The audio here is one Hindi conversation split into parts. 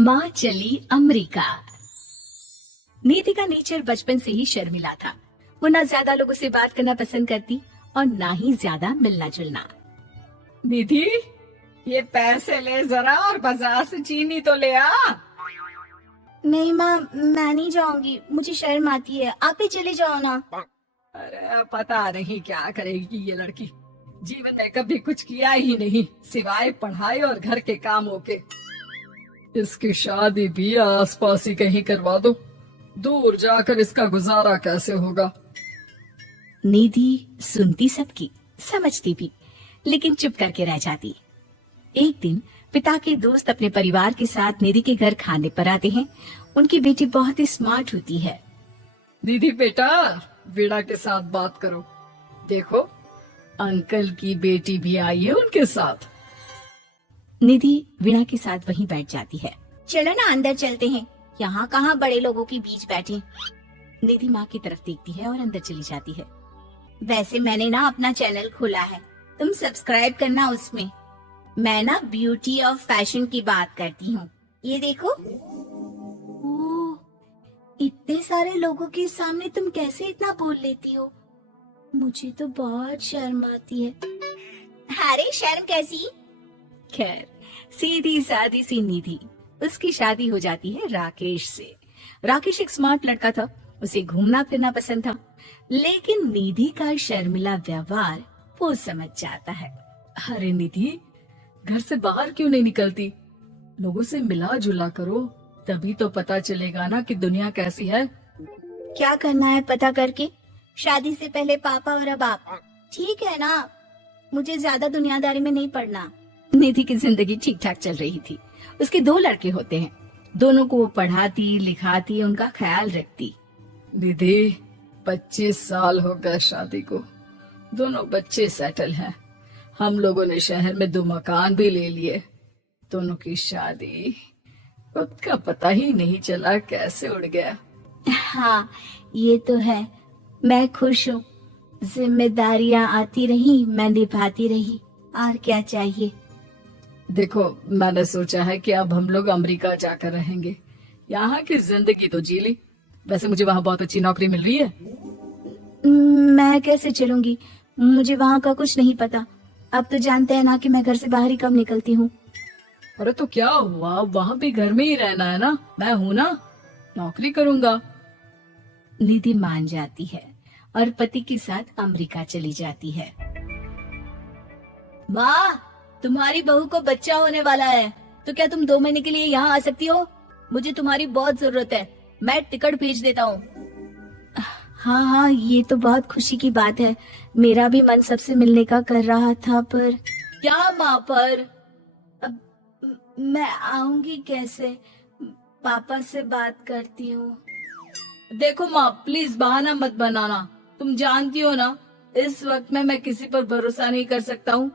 माँ चली अमेरिका। नीति का नेचर बचपन से ही शर्मिला था। वो ना ज्यादा लोगों से बात करना पसंद करती और ना ही ज्यादा मिलना जुलना। निधि, ये पैसे ले जरा और बाजार से चीनी तो ले आ। नहीं माँ, मैं नहीं जाऊंगी, मुझे शर्म आती है, आप ही चले जाओ ना। अरे पता नहीं क्या करेगी ये लड़की। जीवन में कभी कुछ किया ही नहीं सिवाय पढ़ाई और घर के कामों के। इसकी शादी भी आसपास ही कहीं करवा दो, दूर जाकर इसका गुजारा कैसे होगा। निधि सुनती सबकी, समझती भी, लेकिन चुप करके रह जाती। एक दिन पिता के दोस्त अपने परिवार के साथ निधि के घर खाने पर आते हैं। उनकी बेटी बहुत ही स्मार्ट होती है। दीदी बेटा, वीणा के साथ बात करो। देखो, अंकल की बेटी भी आई है उनके साथ। निधि वीणा के साथ वहीं बैठ जाती है। चलो ना अंदर चलते हैं, यहाँ कहाँ बड़े लोगों के बीच बैठे। निधि माँ की तरफ देखती है और अंदर चली जाती है। वैसे मैंने ना अपना चैनल खोला है, तुम सब्सक्राइब करना उसमें। मैं ना ब्यूटी और फैशन की बात करती हूँ। ये देखो। ओह, इतने सारे लोगों के सामने तुम कैसे इतना बोल लेती हो? मुझे तो बहुत शर्म आती है। अरे शर्म कैसी? खैर, सीधी सादी सी निधि। उसकी शादी हो जाती है राकेश से। राकेश एक स्मार्ट लड़का था, उसे घूमना फिरना पसंद था, लेकिन निधि का शर्मिला व्यवहार वो समझ जाता है। अरे निधि, घर से बाहर क्यों नहीं निकलती? लोगों से मिला जुला करो, तभी तो पता चलेगा ना कि दुनिया कैसी है। क्या करना है पता करके? शादी से पहले पापा और अब आप। ठीक है ना, मुझे ज्यादा दुनियादारी में नहीं पड़ना। निधि की जिंदगी ठीक ठाक चल रही थी। उसके 2 लड़के होते हैं, दोनों को वो पढ़ाती लिखाती उनका ख्याल रखती। निधि, 25 साल हो गए शादी को, दोनों बच्चे सेटल हैं। हम लोगों ने शहर में 2 मकान भी ले लिए। दोनों की शादी वक्त का पता ही नहीं चला कैसे उड़ गया। हाँ, ये तो है। मैं खुश हूँ, जिम्मेदारियाँ आती रही, मैं निभाती रही, और क्या चाहिए। देखो, मैंने सोचा है कि अब हम लोग अमेरिका जाकर रहेंगे। यहाँ की जिंदगी तो जी ली, वैसे मुझे वहाँ बहुत अच्छी नौकरी मिल रही है। मैं कैसे चलूंगी? मुझे वहाँ का कुछ नहीं पता। अब तो जानते हैं ना कि मैं घर से बाहर ही कब निकलती हूँ। अरे तो क्या हुआ, वहाँ भी घर में ही रहना है ना, मैं हूँ ना, नौकरी करूँगा। निधि मान जाती है और पति के साथ अमेरिका चली जाती है। माँ, तुम्हारी बहू को बच्चा होने वाला है, तो क्या तुम 2 महीने के लिए यहाँ आ सकती हो? मुझे तुम्हारी बहुत जरूरत है, मैं टिकट भेज देता हूँ। हाँ हाँ, ये तो बहुत खुशी की बात है। मेरा भी मन सबसे मिलने का कर रहा था, पर क्या माँ, पर अब मैं आऊंगी कैसे? पापा से बात करती हूँ। देखो माँ, प्लीज बहाना मत बनाना, तुम जानती हो ना इस वक्त में मैं किसी पर भरोसा नहीं कर सकता हूँ।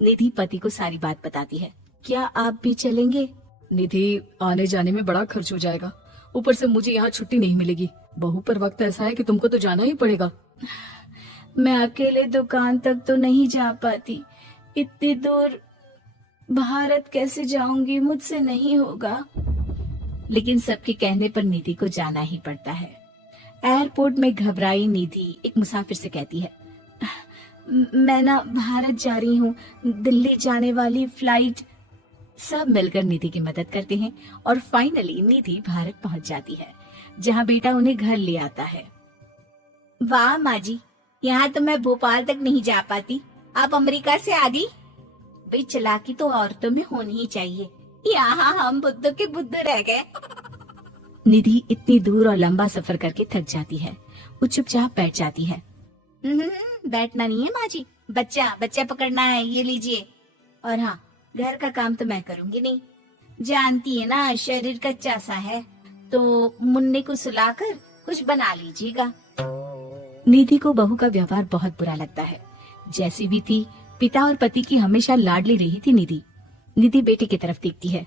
निधि पति को सारी बात बताती है। क्या आप भी चलेंगे? निधि, आने जाने में बड़ा खर्च हो जाएगा, ऊपर से मुझे यहाँ छुट्टी नहीं मिलेगी। बहू पर वक्त ऐसा है कि तुमको तो जाना ही पड़ेगा। मैं अकेले दुकान तक तो नहीं जा पाती, इतनी दूर भारत कैसे जाऊंगी? मुझसे नहीं होगा। लेकिन सबके कहने पर निधि को जाना ही पड़ता है। एयरपोर्ट में घबराई निधि एक मुसाफिर से कहती है, मैं ना भारत जा रही हूँ, दिल्ली जाने वाली फ्लाइट। सब मिलकर निधि की मदद करते हैं और फाइनली निधि भारत पहुंच जाती है, जहां बेटा उन्हें घर ले आता है। वाह माँ जी, यहाँ तो मैं भोपाल तक नहीं जा पाती, आप अमेरिका से आ गई। भाई, चालाकी तो औरतों में होनी ही चाहिए। यहाँ हम बुद्धू के बुद्धू रह गए। निधि इतनी दूर और लंबा सफर करके थक जाती है। वो चुपचाप बैठ जाती है। बैठना नहीं है माँ जी, बच्चा बच्चा पकड़ना है, ये लीजिए। और हाँ, घर का काम तो मैं करूंगी नहीं, जानती है ना शरीर कच्चा सा है, तो मुन्ने को सुलाकर कुछ बना लीजिएगा। निधि को बहू का व्यवहार बहुत बुरा लगता है। जैसी भी थी, पिता और पति की हमेशा लाडली रही थी निधि। निधि बेटे की तरफ देखती है।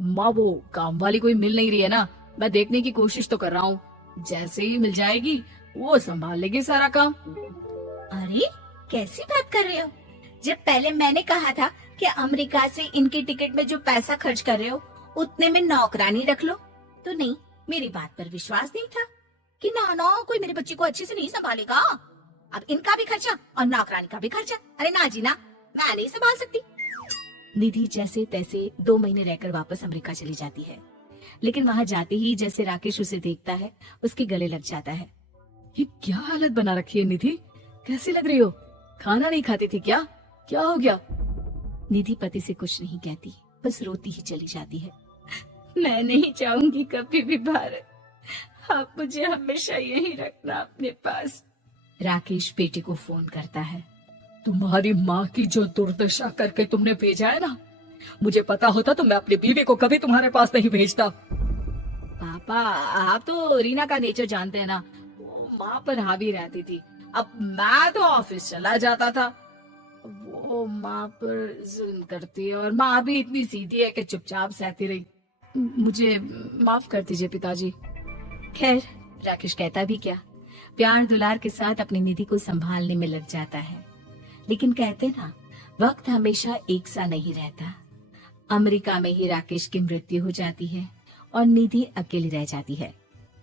माँ, वो काम वाली कोई मिल नहीं रही है ना, मैं देखने की कोशिश तो कर रहा हूँ, जैसे ही मिल जाएगी वो संभाल लेगी सारा काम। अरे कैसी बात कर रहे हो? जब पहले मैंने कहा था कि अमेरिका से इनके टिकट में जो पैसा खर्च कर रहे हो उतने में नौकरानी रख लो। तो नहीं, मेरी बात पर विश्वास नहीं था कि ना कोई मेरे बच्चे को अच्छे से नहीं संभालेगा। अब इनका भी खर्चा और नौकरानी का भी खर्चा। अरे ना जी ना, मैं नहीं संभाल सकती। निधि जैसे तैसे 2 महीने रहकर वापस अमेरिका चली जाती है, लेकिन वहां जाते ही जैसे राकेश उसे देखता है, उसके गले लग जाता है। ये क्या हालत बना रखी है निधि, कैसी लग रही हो? खाना नहीं खाती थी क्या? क्या हो गया? निधि पति से कुछ नहीं कहती, बस रोती ही चली जाती है। मैं नहीं चाहूंगी कभी भी भारत, आप मुझे हमेशा यहीं रखना अपने पास। राकेश बेटे को फोन करता है। तुम्हारी माँ की जो दुर्दशा करके तुमने भेजा है ना, मुझे पता होता तो मैं अपनी बीवी को कभी तुम्हारे पास नहीं भेजता। पापा, आप तो रीना का नेचर जानते हैं ना, वो माँ पर हावी रहती थी। अब मैं तो ऑफिस चला जाता था, वो माँ पर जुल्म करती है, और माँ भी इतनी सीधी है कि चुपचाप सहती रही। मुझे माफ कर दीजिए पिताजी। खैर, राकेश कहता भी क्या, प्यार दुलार के साथ अपनी निधि को संभालने में लग जाता है। लेकिन कहते ना, वक्त हमेशा एक सा नहीं रहता। अमेरिका में ही राकेश की मृत्यु हो जाती है और निधि अकेली रह जाती है।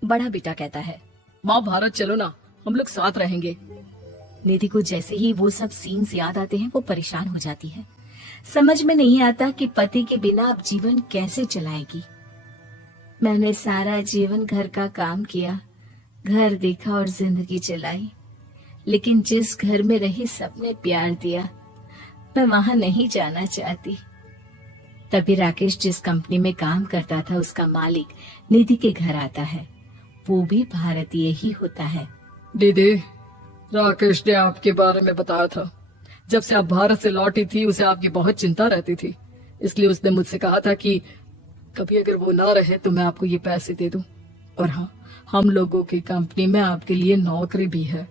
बड़ा बेटा कहता है, माँ भारत चलो ना, हम लोग साथ रहेंगे। निधि को जैसे ही वो सब सीन्स याद आते हैं, वो परेशान हो जाती है। समझ में नहीं आता कि पति के बिना अब जीवन कैसे चलाएगी। मैंने सारा जीवन घर का काम किया, घर देखा और जिंदगी चलाई, लेकिन जिस घर में रही सबने प्यार दिया, मैं वहां नहीं जाना चाहती। तभी राकेश जिस कंपनी में काम करता था, उसका मालिक निधि के घर आता है। वो भी भारतीय ही होता है। दीदी, राकेश ने आपके बारे में बताया था। जब से आप भारत से लौटी थी, उसे आपकी बहुत चिंता रहती थी, इसलिए उसने मुझसे कहा था कि कभी अगर वो ना रहे तो मैं आपको ये पैसे दे दूं। और हाँ, हम लोगों की कंपनी में आपके लिए नौकरी भी है।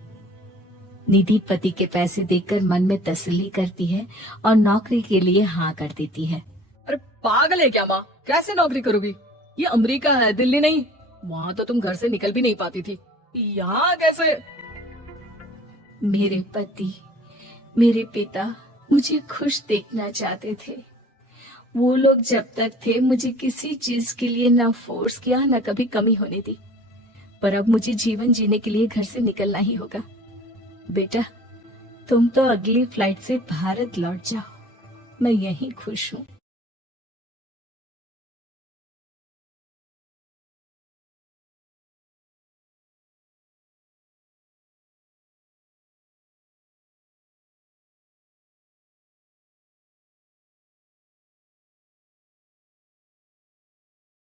निधि पति के पैसे देखकर मन में तसल्ली करती है और नौकरी के लिए हाँ कर देती है। अरे पागल है क्या माँ, कैसे नौकरी करोगी? ये अमेरिका है, दिल्ली नहीं। वहाँ तो तुम घर से निकल भी नहीं पाती थी, यहाँ कैसे? मेरे पति, मेरे पिता मुझे खुश देखना चाहते थे। वो लोग जब तक थे, मुझे किसी चीज के लिए ना फोर्स किया, ना कभी कमी होने दी। पर अब मुझे जीवन जीने के लिए घर से निकलना ही होगा। बेटा, तुम तो अगली फ्लाइट से भारत लौट जाओ, मैं यहीं खुश हूँ।